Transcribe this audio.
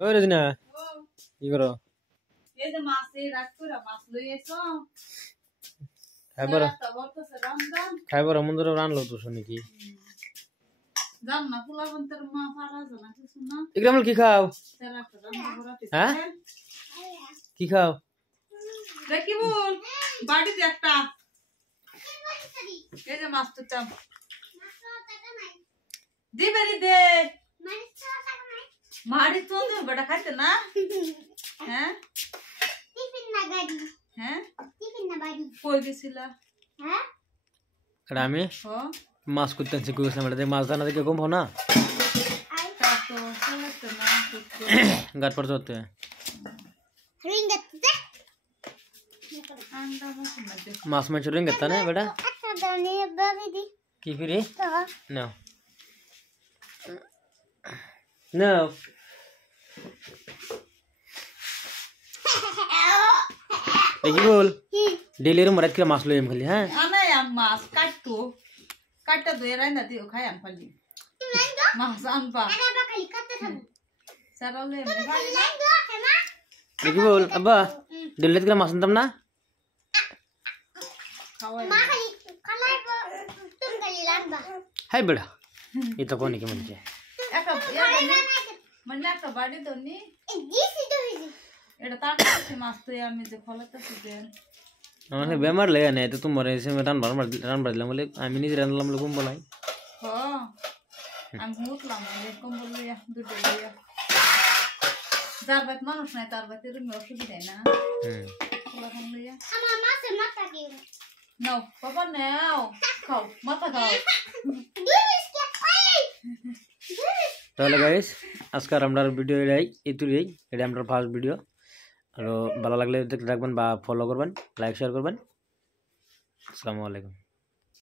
ওই রজনা কি করো? এই যে মাছে রাখ করে মাছ লই এসো খাইবার মন ধরে রানলো তো শুনি কি জান না পোলা বন্তের মা ফারা জানা কিছু না ইকরামুল কি খাও? তেরা তো রান্না করাতে হ্যাঁ কি খাও? দেখি বল বাড়িতে একটা এই যে মাছ তো চাম দিবেরি দে মারি তো দে বড় খাইতে না হ্যাঁ টিফিন না গাড়ি হ্যাঁ টিফিন না বাড়ি কই গেছিলা হ্যাঁ এটা আমি মাছ করতে আনছি কইছিলাম এটা মাছ দানা দেখে কম না আই তা তো চলতে না গাট পড়তে হতে রিঙ্গত দে আন্ডা মাছ মধ্যে মাছ মাছ রিং গেতা না বেটা আচ্ছা দানি বাড়ি দি কি ফিরে তো নো নো দেখি বল ডেলির মরাত করে মাছ লইম খালি হ্যাঁ আনাই আম মাছ কাটতো কাটটা দই রাইনা দিও খাই আম খালি মাছ আনবা আরে বাকালি কাটতে থাকো সারালে এমনি বাকালি ভালো লাইন দো হেমা দেখি বল আব্বা ডেলির করে মাছ আনতাম না খাওয়াই মা খালি কালাই তুমি খালি লানবা হাই বেড়া এটা কোন কি মনে একটা মানে একটা বাড়ি তো নি এই দিছি তো হইছে এটা তাড়াতাড়ি মাছ তো আমি যে ফলাতেছি যে আমাকে বেমার লাগে না তো তোমার এসে রান বাড়লাম বলে আমি নিজে রান্নালাম বলে কম বলাই হ আমি উঠলাম এরকম বললো দুটো দিয়া যার বাদ মানুষ নাই তার বাদ এরকম অসুবিধাই না ফলাফল লইয়া আমার মাছের মাথা কি নাও বাবা নাও খাও মাথা খাও দুইসকে ওই তাহলে গাইস আজকাল আমরা ভিডিও এইটুকুই এটা আমরা ফার্স্ট ভিডিও আর ভালো লাগলে দেখতে থাকবেন বা ফলো করবেন লাইক শেয়ার করবেন আসসালামু আলাইকুম।